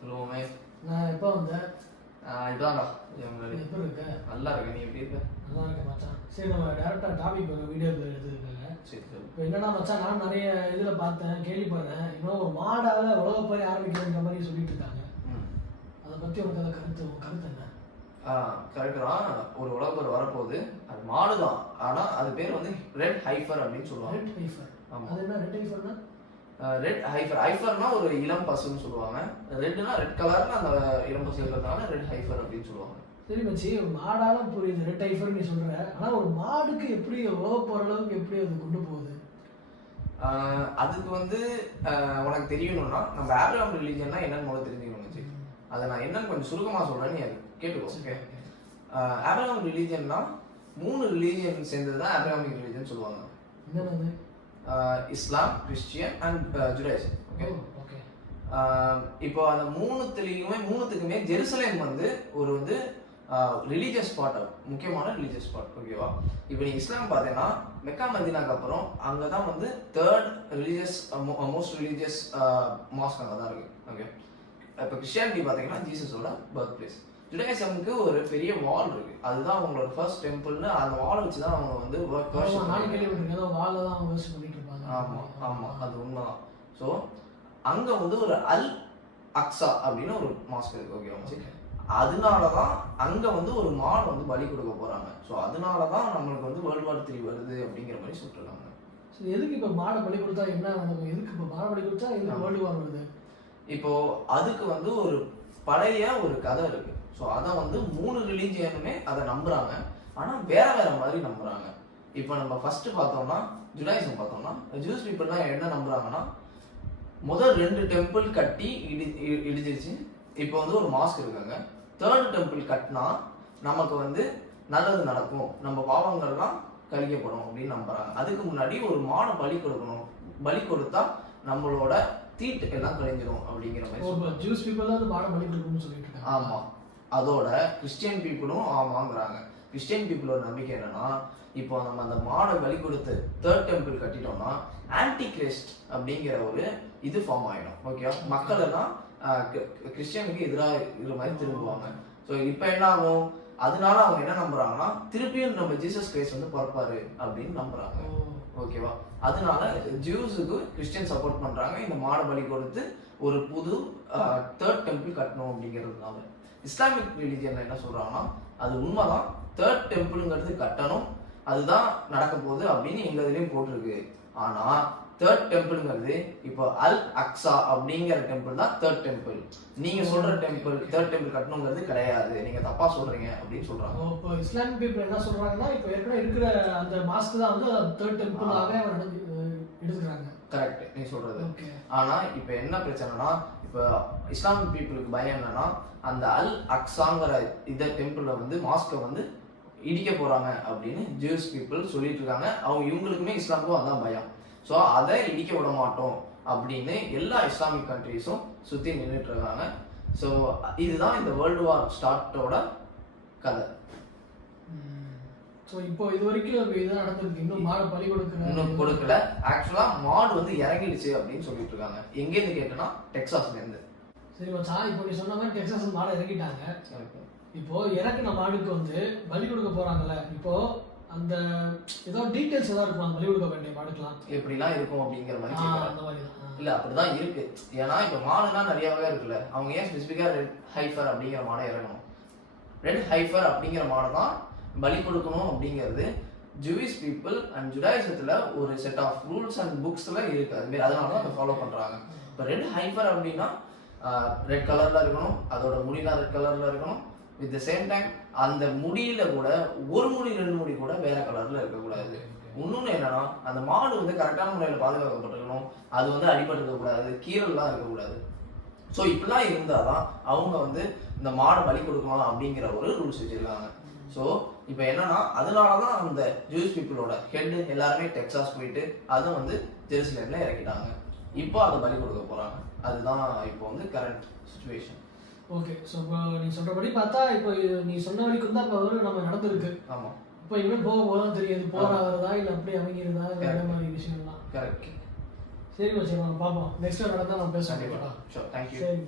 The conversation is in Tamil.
சொல்லுவோமே. நான் எப்போ வந்தேன்? இதான்டா எப்படி இருக்க? நல்லா இருக்கேன். நீ எப்படி இருக்க? நல்லா இருக்கேன் மச்சான். சரி, நம்ம டேரெக்டாக டாபிக் வீடியோ எடுத்துருக்காங்க. சரி சரி. இப்போ என்னன்னா மச்சான், நான் நிறைய இதில் பார்த்தேன், கேள்விப்படுறேன். இன்னும் ஒரு மாடால் உலக போய் ஆரம்பிக்கிறன்ற மாதிரி சொல்லிட்டு இருக்காங்க. அதை பற்றி உனக்கு அதை கருத்து என்ன? கரெக்டு தான். ஒரு உலகப்போர் வரப்போகுது. அது மாடு தான், ஆனால் அது பேர் வந்து ரெட் ஹைஃபர் அப்படின்னு சொல்லுவாங்க. Red hyper? ஆமாம். அது என்ன ரெட் ஹைஃபர்னா? ரெட் ஹைஃபர், ஹைஃபர்னா ஒரு இளம் பசுன்னு சொல்லுவாங்க. ரெட்னா ரெட் கலர்ல அந்த இளம் பசு இருக்கிறதுனால ரெட் ஹைஃபர் அப்படின்னு சொல்லுவாங்க. சரி மச்சி, ஒரு மாடால புரியுது ரெட் ஹைஃபர் நீ சொல்ற. ஆனால் ஒரு மாடுக்கு எப்படி உலக போகிற அளவுக்கு எப்படி அது கொண்டு போகுது? அதுக்கு வந்து உனக்கு தெரியணும்னா நம்ம ஆப்ரஹாம் ரிலீஜன்னா என்னன்னு முதல்ல தெரிஞ்சுக்கணும் மச்சி. அதை நான் என்னன்னு கொஞ்சம் சுருக்கமாக சொல்கிறேன், நீ அது கேட்டுக்கோ. ஓகே. ஆப்ரஹாம் ரிலீஜன்னா 3 ரிலீஜன் சேர்ந்தது தான் ஆப்ரஹாமிக் ரிலீஜன் சொல்லுவாங்க. என்னது? இஸ்லாம், கிறிஸ்டியன் அண்ட் ஜுடாயிசம். ஓகே. இப்போ அந்த மூணுத்துக்குமே ஜெருசலேம் வந்து ஒரு வந்து ரிலீஜியஸ் ஸ்பாட், முக்கியமான ரிலீஜியஸ் ஸ்பாட். ஓகேவா? இப்போ நீ இஸ்லாம் பார்த்தீங்கன்னா மெக்கா மதீனாக்கு அப்புறம் அங்கே தான் வந்து 3rd மோஸ்ட் ரிலீஜியஸ் மாஸ்க் அங்கே தான் இருக்கு. ஓகே. இப்போ கிறிஸ்டியானிட்டி பார்த்தீங்கன்னா ஜீசஸோட பர்த் பிளேஸ். ஜுடாயிசமுக்கு ஒரு பெரிய வால் இருக்கு, அதுதான் அவங்களோட ஃபர்ஸ்ட் டெம்பிள்னு. அந்த வால் வச்சு தான் அவங்க வந்து ஆமாம் ஆமாம், அது உண்மைதான். ஸோ அங்கே வந்து ஒரு அல் அக்ஸா அப்படின்னு ஒரு மாஸ்க் இருக்கு. ஓகேவா? அதனால தான் அங்கே வந்து ஒரு மாடு வந்து பலி கொடுக்க போகிறாங்க. ஸோ அதனால தான் நம்மளுக்கு வந்து World War III வருது அப்படிங்கிற மாதிரி சொல்லிட்டுருக்காங்க. ஸோ எதுக்கு இப்போ மாடை பலி கொடுத்தா என்ன நடக்கும்? எதுக்கு இப்போ மாடை பலி கொடுத்தா எதுக்கு வேர்ல்டு வார் வருது? இப்போ அதுக்கு வந்து ஒரு பழைய ஒரு கதை இருக்கு. ஸோ அதை வந்து 3 ரிலீஜியனுமே அதை நம்புறாங்க, ஆனால் வேற வேற மாதிரி நம்புறாங்க. இப்போ நம்ம ஃபர்ஸ்ட் பார்த்தோம்னா ஜுடாயிசம் பார்த்தோம்னா, ஜூஸ் பீப்புள்லாம் என்ன நம்புறாங்கன்னா, முதல் 2 டெம்பிள் கட்டி இடிச்சிருச்சு. இப்போ வந்து ஒரு மாஸ்க் இருக்காங்க. 3rd டெம்பிள் கட்டினா நமக்கு வந்து நல்லது நடக்கும், நம்ம பாவங்கள்லாம் கழிக்கப்படும் அப்படின்னு நம்புறாங்க. அதுக்கு முன்னாடி ஒரு மாடை பலி கொடுக்கணும், பலி கொடுத்தா நம்மளோட தீட்டு எல்லாம் கழிஞ்சிடும் அப்படிங்கிற மாதிரி. ஜூஸ் பீப்புள் தான் மாடை பலி கொடுக்கணும்னு சொல்லிட்டு இருக்காங்க. ஆமா. அதோட கிறிஸ்டியன் பீப்புளும் ஆமாங்கிறாங்க. கிறிஸ்டியன் பீப்புளோட நம்பிக்கை என்னன்னா, இப்போ நம்ம அந்த மாடை பலி கொடுத்து 3rd டெம்பிள் கட்டிட்டோம்னா ஆன்டி கிரைஸ்ட் அப்படிங்கிற ஒரு இது ஃபார்ம் ஆயிடும். ஓகே. மக்கள் எல்லாம் கிறிஸ்டியனுக்கு எதிராக இருக்கிற மாதிரி திரும்புவாங்க. ஸோ இப்போ என்ன ஆகும்? அதனால அவங்க என்ன நம்புறாங்கன்னா, திருப்பியும் நம்ம ஜீசஸ் கிரைஸ்ட் வந்து பிறப்பாரு அப்படின்னு நம்புறாங்க. ஓகேவா? அதனால ஜூஸுக்கு கிறிஸ்டியன் சப்போர்ட் பண்றாங்க, இந்த மாடை பலி கொடுத்து ஒரு புது 3rd டெம்பிள் கட்டணும் அப்படிங்கிறதுனால. இஸ்லாமிக் ரிலீஜியன்ல என்ன சொல்றாங்கன்னா, அது உண்மைதான், 3rd டெம்பிள்ங்கிறது கட்டணும், அதுதான் நடக்க போகுது அப்படின்னு எங்க இதுலயும் போட்டிருக்கு. ஆனா 3rd டெம்பிள்ங்கிறது இப்போ அல் அக்ஸா அப்படிங்கிற டெம்பிள் தான் 3rd டெம்பிள். நீங்க சொல்ற டெம்பிள் 3rd டெம்பிள் கட்டணுங்கிறது கிடையாது, நீங்க தப்பா சொல்றீங்க அப்படின்னு சொல்றாங்க. இப்போ இஸ்லாமிக் பீப்புள் என்ன சொல்றாங்கன்னா, இப்போ ஏற்கனவே இருக்கிற அந்த மாஸ்க் தான் வந்து 3rd டெம்பிளாகவே எடுத்துக்கிறாங்க. கரெக்ட், நீ சொல்றது. ஆனா இப்போ என்ன பிரச்சனைனா, இப்போ இஸ்லாமிக் பீப்புளுக்கு பயம் என்னன்னா, அந்த அல் அக்ஸாங்கிற இந்த டெம்பிள வந்து மாஸ்கை வந்து இடிக்க போறாங்க அப்படின்னு ஜூஸ் பீப்புள் சொல்லிட்டு இருக்காங்க. இவங்களுக்குமே இஸ்லாமுக்கும் அதான் பயம். ஸோ அதை இடிக்க விட மாட்டோம் அப்படின்னு எல்லா இஸ்லாமிக் கண்ட்ரீஸும் சுற்றி நின்றுட்டு இருக்காங்க. ஸோ இதுதான் இந்த வேர்ல்டு வார் ஸ்டார்ட்டோட கதை. ஸோ இப்போ இது வரைக்கும் இதுதான் நடந்திருக்கு. இன்னும் மாடு பலி கொடுக்கல. ஆக்சுவலாக மாடு வந்து இறங்கிடுச்சு அப்படின்னு சொல்லிட்டு இருக்காங்க. எங்கேருந்து கேட்டோன்னா டெக்சாஸ்லேருந்து. சரி மச்சான், இப்போ நீ சொன்ன மாதிரி டெக்சாஸ் மாடை இறக்கிட்டாங்க. இப்போ இறக்குன மாடுக்கு வந்து பலி கொடுக்க போறாங்கல்ல, இப்போ அந்த ஏதோ டீடைல்ஸ் ஏதாவது இருக்கும் பலி கொடுக்க வேண்டிய மாடுக்கலாம் எப்படிலாம் இருக்கும் அப்படிங்கிற மாதிரி. இல்ல அப்படிதான் இருக்கு. ஏன்னா இப்போ மாடுனா நிறைய வகை இருக்குல்ல, அவங்க ஏன் ஸ்பெசிஃபிக்கா ரெட் ஹைஃபர் அப்படிங்கிற மாடை இறக்கணும்? ரெட் ஹைஃபர் அப்படிங்கிற மாடை தான் பலி கொடுக்கணும் அப்படிங்கிறது ஜூயிஷ் பீப்புள் அண்ட் ஜுடாயிசத்துல ஒரு செட் ஆஃப் ரூல்ஸ் அண்ட் புக்ஸ்ல இருக்கு. அதுமாரி அதனால தான் அதை ஃபாலோ பண்றாங்க. இப்போ ரெட் ஹைஃபர் அப்படின்னா ரெட் கலர்ல இருக்கணும், அதோட முடியெல்லாம் ரெட் கலர்ல இருக்கணும். வித் த சேம் டைம் அந்த முடியில கூட ஒரு முடி 2 முடி கூட வேற கலர்ல இருக்கக்கூடாது. இன்னொன்று என்னன்னா, அந்த மாடு வந்து கரெக்டான முறையில் பாதுகாக்கப்பட்டிருக்கணும், அது வந்து அடிபட்டு இருக்கக்கூடாது, கீரல்லாம் இருக்கக்கூடாது. ஸோ இப்படிலாம் இருந்தாதான் அவங்க வந்து இந்த மாடை பலி கொடுக்கலாம் அப்படிங்கிற ஒரு ரூல்ஸ் வச்சிருக்காங்க. ஸோ இப்போ என்னன்னா, அதனாலதான் அந்த ஜூஸ் பீப்புளோட ஹெட் எல்லாருமே டெக்சாஸ் போயிட்டு அதை வந்து ஜெருசலேம்ல இறக்கிட்டாங்க. இப்போ அதை பலி கொடுக்க போறாங்க. அதுதான் இப்போ வந்து கரண்ட் சுச்சுவேஷன். ஓகே. ஸோ இப்போ நீ சொல்கிறபடி பார்த்தா, இப்போ நீ சொன்ன வரைக்கும் தான் இப்போ நம்ம நடந்துருக்கு. ஆமாம். இப்போ இனிமேல் போக போதான் தெரியாது, போராகிறதா இல்லை அப்படியே அமைக்கிறதா, இந்த மாதிரி விஷயங்கள்லாம். கரெக்ட். சரி மச்சி, நம்ம பார்ப்போம். நெக்ஸ்ட் நடந்தால் நம்ம பேசுவோம். தேங்க்யூ. சரி.